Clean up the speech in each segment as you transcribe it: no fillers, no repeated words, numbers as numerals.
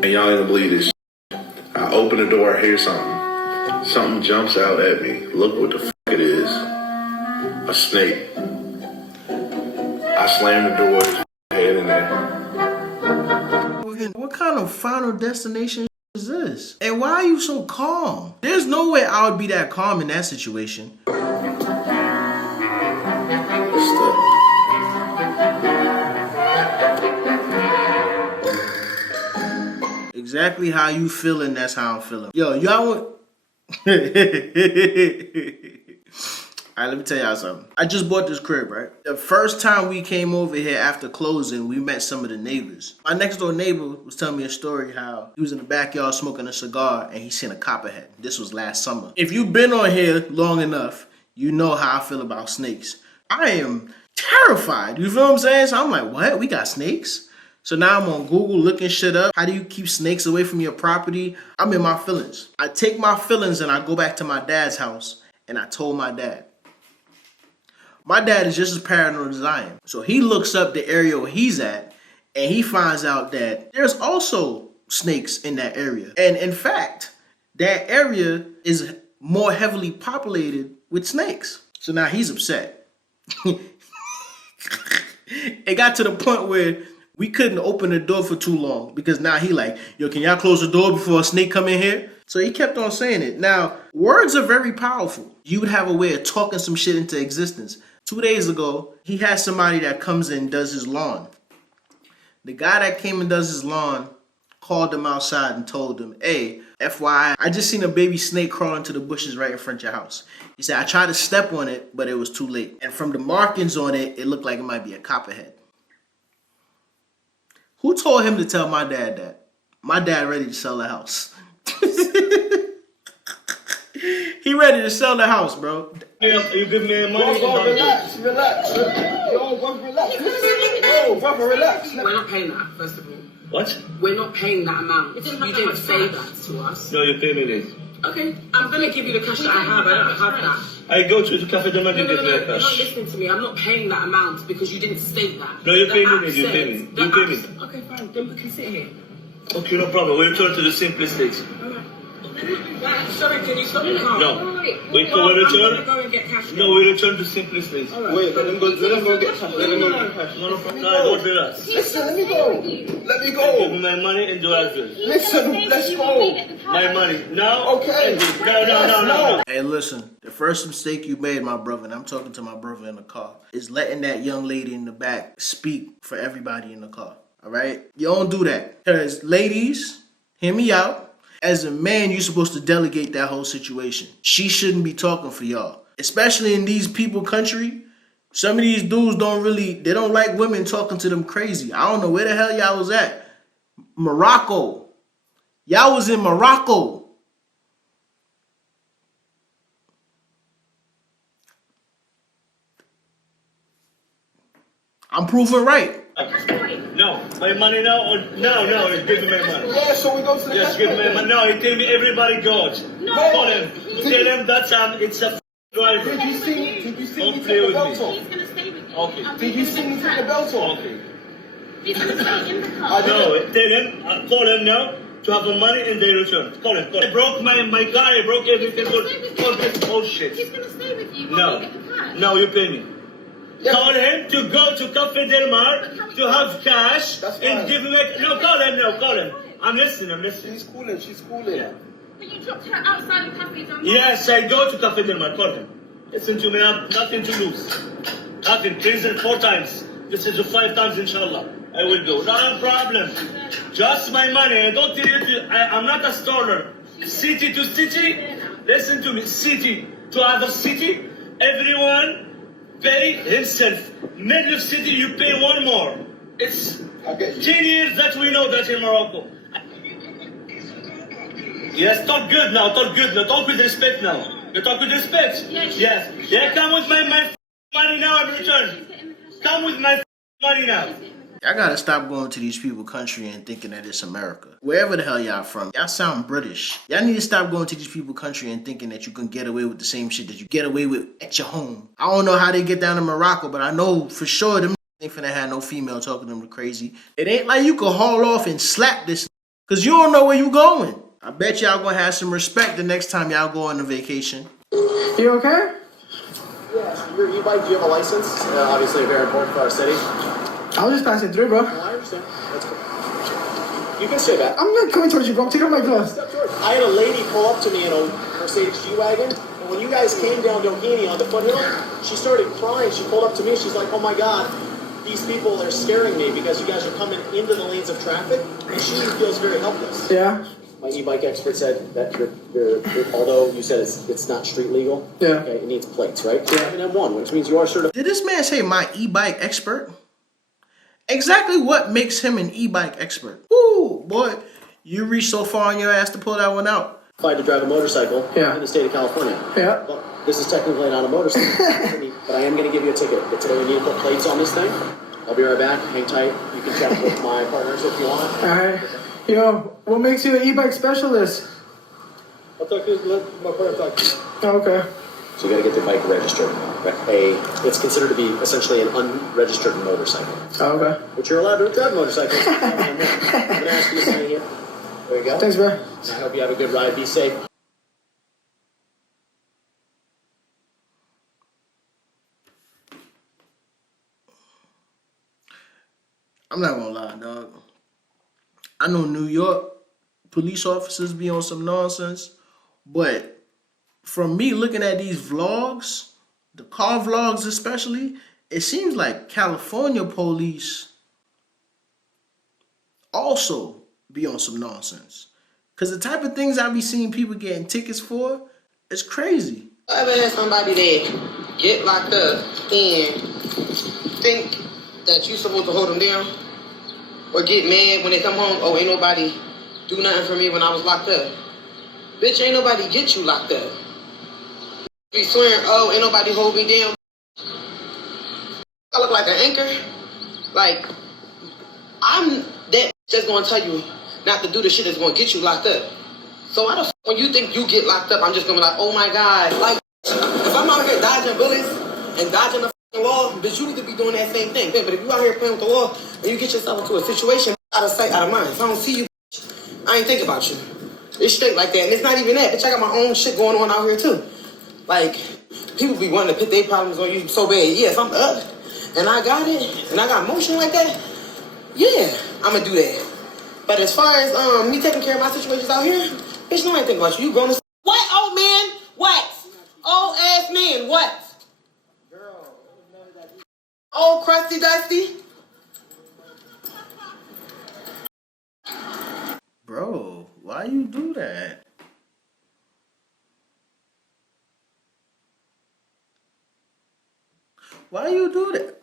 And y'all ain't gonna believe this. I open the door, I hear something. Something jumps out at me. Look what the it is. A snake. I slam the door, head in there. What kind of Final Destination is this? And why are you so calm? There's no way I would be that calm in that situation. Exactly how you feeling, that's how I'm feeling. Yo, y'all want... Alright, let me tell y'all something. I just bought this crib, right? The first time we came over here after closing, we met some of the neighbors. My next door neighbor was telling me a story how he was in the backyard smoking a cigar and he seen a copperhead. This was last summer. If you've been on here long enough, you know how I feel about snakes. I am terrified. You feel what I'm saying? So I'm like, what? We got snakes? So now I'm on Google looking shit up. How do you keep snakes away from your property? I'm in my feelings. I take my feelings and I go back to my dad's house and I told my dad. My dad is just as paranoid as I am. So he looks up the area where he's at and he finds out that there's also snakes in that area. And in fact, that area is more heavily populated with snakes. So now he's upset. It got to the point where we couldn't open the door for too long because now he like, yo, can y'all close the door before a snake come in here? So he kept on saying it. Now, words are very powerful. You would have a way of talking some shit into existence. 2 days ago, he had somebody that comes in and does his lawn. The guy that came and does his lawn called him outside and told him, hey, FYI, I just seen a baby snake crawl into the bushes right in front of your house. He said, I tried to step on it, but it was too late. And from the markings on it, it looked like it might be a copperhead. Who told him to tell my dad that? My dad ready to sell the house. He ready to sell the house, bro. You give me money? Bro, relax. Yo, brother, relax. Yo, brother, relax. We're not paying that, first of all. What? We're not paying that amount. You didn't say that to us. No, you pay me this. Okay, I'm going to give you the cash that I have. I don't have that. I go to the cafe de Monday and give me You're cash. not listening to me. I'm not paying that amount because you didn't state that. No, you pay me The this. You app pay me. says- You pay me. Okay, fine. Then we can sit here. Okay, no problem. We return to the simplest things. Sorry, can you stop the car? No. Wait, We can I'm return. going to go and get cash. No, we return to simplest things. All right. Wait, let them go get cash. Let them go get cash. No, don't relax. Listen, let me go. Let me Give me go. my money and do as well. Listen, let's go. My money. Now? Okay. No. Hey, listen, the first mistake you made, my brother, and I'm talking to my brother in the car, is letting that young lady in the back speak for everybody in the car. All right? You don't do that. Because, ladies, hear me out. As a man, you're supposed to delegate that whole situation. She shouldn't be talking for y'all. Especially in these people country. Some of these dudes they don't like women talking to them crazy. I don't know where the hell y'all was at. Morocco. Y'all was in Morocco. I'm proving right. No, my money now or no, give me my money. Yeah, so we go to the Yes, give me my money. No, he tell me everybody goes. No. Call him. Tell him that it's a driver. Did you see Don't me play take the with belt me. off? He's going to stay with you. Okay. Did you see me take the belt off? Okay. He's going to stay in the car. No, tell him, call him now to have the money and they return. Call him. I broke my car, I broke everything. All this bullshit. He's going to stay with you. No, you pay me. Yeah. Call him to go to Cafe Del Mar to have cash That's and fine. give him call him. I'm listening. She's cooling. Yeah. But you dropped her outside of Cafe Del Mar. Yes, I go to Cafe Del Mar, call him. Listen to me, I have nothing to lose. Nothing, prison 4 times. This is the 5 times, inshallah. I will go. Not a problem. Just my money. I don't tell you, I'm not a stoner. City to city, listen to me. City to other city, everyone pay himself. Middle of city, you pay one more. It's 10 years that we know that in Morocco. Yes, talk good now. Talk with respect now. You talk with respect? Yes. Yeah, come with my money now and return. Come with my money now. Y'all gotta stop going to these people country and thinking that it's America. Wherever the hell y'all from, y'all sound British. Y'all need to stop going to these people country and thinking that you can get away with the same shit that you get away with at your home. I don't know how they get down to Morocco, but I know for sure them ain't finna have no female talking to them crazy. It ain't like you can haul off and slap this Cause you don't know where you going. I bet y'all gonna have some respect the next time y'all go on a vacation. You okay? Yeah, so your e-bike, do you have a license? Obviously very important for our city. I was just passing through, bro. No, I understand. That's cool. You can say that. I'm not coming towards you, bro. Take off my gloves. Step towards. I had a lady pull up to me in a Mercedes G-Wagon, and when you guys came down Doheny on the foothill, she started crying. She pulled up to me. She's like, "Oh my God, these people are scaring me because you guys are coming into the lanes of traffic." And she feels very helpless. Yeah. My e-bike expert said that you're although you said it's not street legal. Yeah. Okay, it needs plates, right? Yeah. You have an M1, which means you are certified. Did this man say my e-bike expert? Exactly what makes him an e-bike expert? Ooh, boy, you reached so far on your ass to pull that one out. To drive a motorcycle Yeah. in the state of California. Yeah. Well, this is technically not a motorcycle, but I am going to give you a ticket. But today we need to put plates on this thing. I'll be right back. Hang tight. You can check with my partners if you want. All right. Yo, what makes you an e-bike specialist? I'll talk to you. Let my partner talk to you. Oh, okay. So you got to get the bike registered. It's considered to be essentially an unregistered motorcycle. Oh, okay. But you're allowed to drive motorcycles. I'm going to ask you to sign here. There you go. Thanks, bro. I hope you have a good ride. Be safe. I'm not gonna lie, dog. I know New York police officers be on some nonsense, but from me looking at these vlogs, the car vlogs especially, it seems like California police also be on some nonsense. Cause the type of things I be seeing people getting tickets for is crazy. I ever had somebody that get locked up and think that you supposed to hold them down, or get mad when they come home? Oh, ain't nobody do nothing for me when I was locked up. Bitch, ain't nobody get you locked up. Be swearing, oh, ain't nobody hold me down. I look like an anchor. Like, I'm that that's gonna tell you not to do the shit that's gonna get you locked up. So why the f when you think you get locked up, I'm just gonna be like, oh my God. Like, if I'm out here dodging bullets and dodging the f***ing wall, bitch, you need to be doing that same thing. But if you out here playing with the wall and you get yourself into a situation, out of sight, out of mind. If I don't see you, I ain't think about you. It's straight like that. And it's not even that. Bitch, I got my own shit going on out here too. Like, people be wanting to put their problems on you so bad. Yeah, if I'm up and I got it and I got motion like that, yeah, I'm gonna do that. But as far as me taking care of my situations out here, bitch, no, I ain't thinking about you. You grown as what, old man? What? Old ass man, what? Old crusty dusty? Bro, why you do that? Why you do that?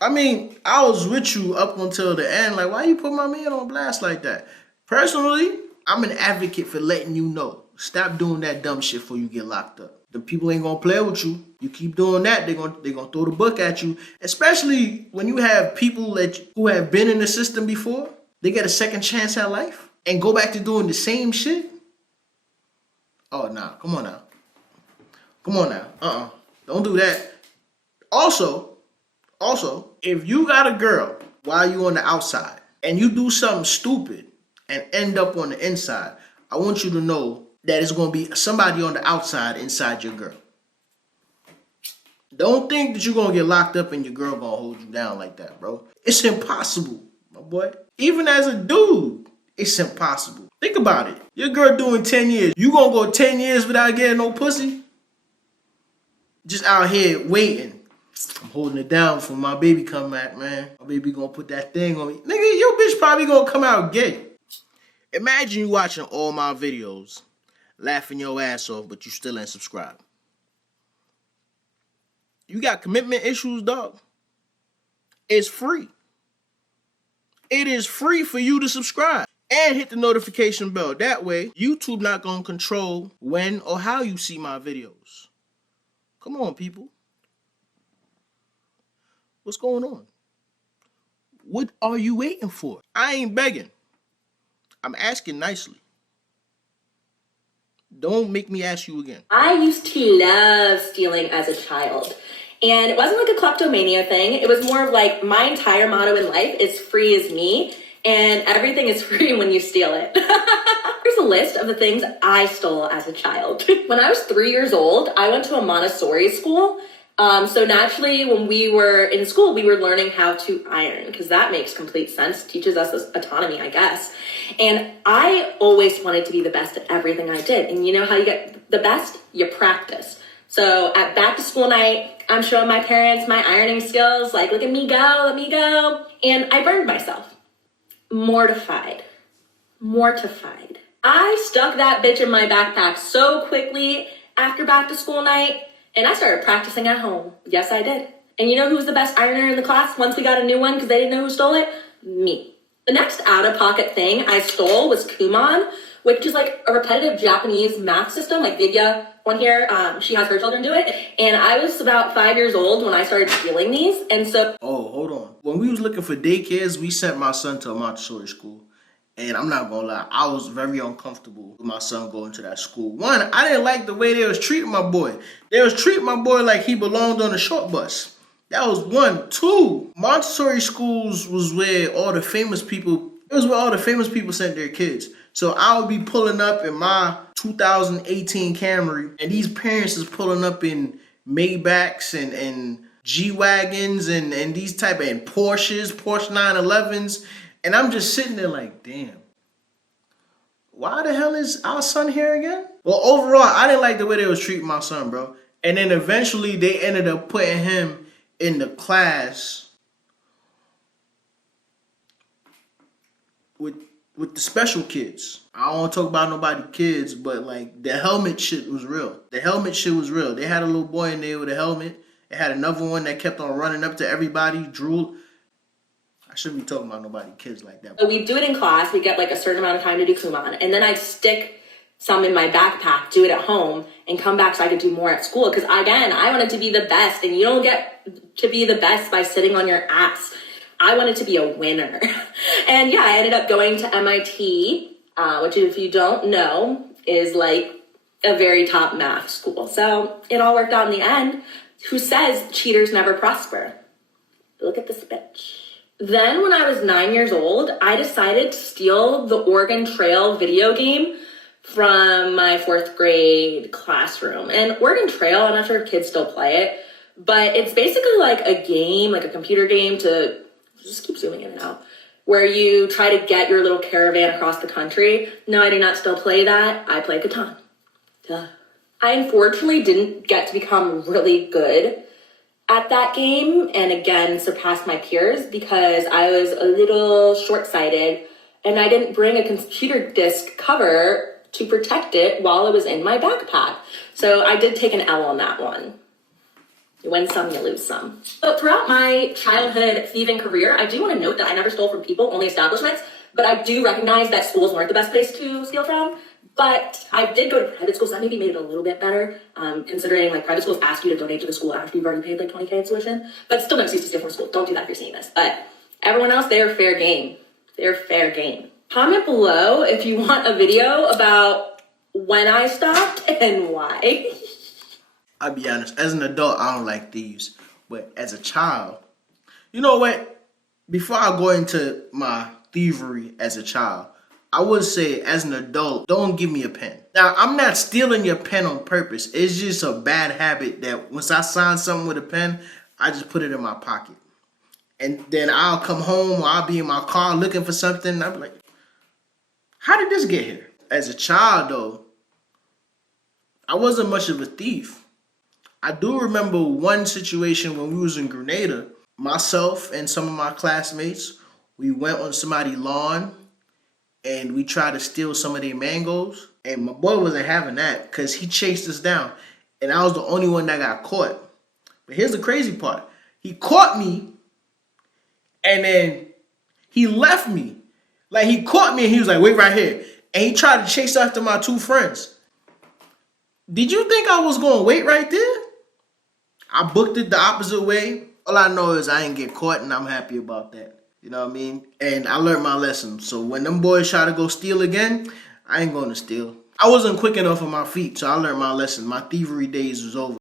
I mean, I was with you up until the end. Like, why you put my man on blast like that? Personally, I'm an advocate for letting you know. Stop doing that dumb shit before you get locked up. The people ain't gonna play with you. You keep doing that, they're gonna throw the book at you. Especially when you have people who have been in the system before. They get a second chance at life and go back to doing the same shit. Oh, nah, come on now. Come on now. Don't do that. Also, if you got a girl while you on the outside and you do something stupid and end up on the inside, I want you to know that it's going to be somebody on the outside inside your girl. Don't think that you're going to get locked up and your girl going to hold you down like that, bro. It's impossible, my boy. Even as a dude, it's impossible. Think about it. Your girl doing 10 years. You going to go 10 years without getting no pussy? Just out here waiting. I'm holding it down for my baby come back, man. My baby gonna put that thing on me. Nigga, your bitch probably gonna come out gay. Imagine you watching all my videos, laughing your ass off, but you still ain't subscribed. You got commitment issues, dog? It's free. It is free for you to subscribe. And hit the notification bell. That way, YouTube not gonna control when or how you see my videos. Come on, people. What's going on? What are you waiting for? I ain't begging. I'm asking nicely. Don't make me ask you again. I used to love stealing as a child. And it wasn't like a kleptomania thing. It was more of like my entire motto in life is free as me. and everything is free when you steal it. Here's a list of the things I stole as a child. When I was 3 years old, I went to a Montessori school. So naturally, when we were in school, we were learning how to iron, because that makes complete sense. Teaches us autonomy, I guess. And I always wanted to be the best at everything I did. And you know how you get the best? You practice. So at back to school night, I'm showing my parents my ironing skills, like, look at me go, let me go. And I burned myself. Mortified. I stuck that bitch in my backpack so quickly after back to school night, and I started practicing at home. Yes, I did. And you know who was the best ironer in the class once we got a new one because they didn't know who stole it? Me. The next out-of-pocket thing I stole was Kumon, which is like a repetitive Japanese math system, like Vidya, one here, she has her children do it. And I was about 5 years old when I started stealing these, and so... Oh, hold on. When we was looking for daycares, we sent my son to a Montessori school. And I'm not gonna lie, I was very uncomfortable with my son going to that school. One, I didn't like the way they was treating my boy. They was treating my boy like he belonged on a short bus. That was one. Two, Montessori schools was where all the famous people, it was where all the famous people sent their kids. So I would be pulling up in my 2018 Camry, and these parents is pulling up in Maybachs and G-Wagons and these type of, and Porsche 911s. And I'm just sitting there like, damn, why the hell is our son here again? Well, overall, I didn't like the way they was treating my son, bro. And then eventually they ended up putting him in the class with the special kids. I don't want to talk about nobody kids, but like the helmet shit was real. They had a little boy in there with a helmet. They had another one that kept on running up to everybody, drool. I shouldn't be talking about nobody kids like that. We do it in class. We get like a certain amount of time to do Kumon. And then I'd stick some in my backpack, do it at home, and come back so I could do more at school. Because again, I wanted to be the best. And you don't get to be the best by sitting on your ass. I wanted to be a winner. And yeah, I ended up going to MIT, which if you don't know, is like a very top math school. So it all worked out in the end. Who says cheaters never prosper? Look at this bitch. Then when I was 9 years old, I decided to steal the Oregon Trail video game from my 4th grade classroom. And Oregon Trail, I'm not sure if kids still play it, but it's basically like a game, like a computer game to, just keep zooming in and out, where you try to get your little caravan across the country. No, I do not still play that. I play Catan. Duh. I unfortunately didn't get to become really good at that game, and again surpassed my peers because I was a little short-sighted and I didn't bring a computer disk cover to protect it while it was in my backpack. So I did take an L on that one. You win some, you lose some. So throughout my childhood thieving career, I do want to note that I never stole from people, only establishments, but I do recognize that schools weren't the best place to steal from. But I did go to private schools, so that maybe made it a little bit better, considering like private schools ask you to donate to the school after you've already paid like $20K in tuition. But still no excuse to steal from school. Don't do that if you're seeing this. But everyone else, they're fair game. They're fair game. Comment below if you want a video about when I stopped and why. I'll be honest, as an adult, I don't like thieves. But as a child, you know what? Before I go into my thievery as a child, I would say as an adult, don't give me a pen. Now, I'm not stealing your pen on purpose. It's just a bad habit that once I sign something with a pen, I just put it in my pocket. And then I'll come home or I'll be in my car looking for something. And I'm like, how did this get here? As a child, though, I wasn't much of a thief. I do remember one situation when we was in Grenada. Myself and some of my classmates, we went on somebody's lawn and we tried to steal some of their mangoes. And my boy wasn't having that because he chased us down. And I was the only one that got caught. But here's the crazy part. He caught me and then he left me. Like he caught me and he was like, wait right here. And he tried to chase after my two friends. Did you think I was going to wait right there? I booked it the opposite way. All I know is I didn't get caught and I'm happy about that. You know what I mean? And I learned my lesson. So when them boys try to go steal again, I ain't going to steal. I wasn't quick enough on my feet, so I learned my lesson. My thievery days was over.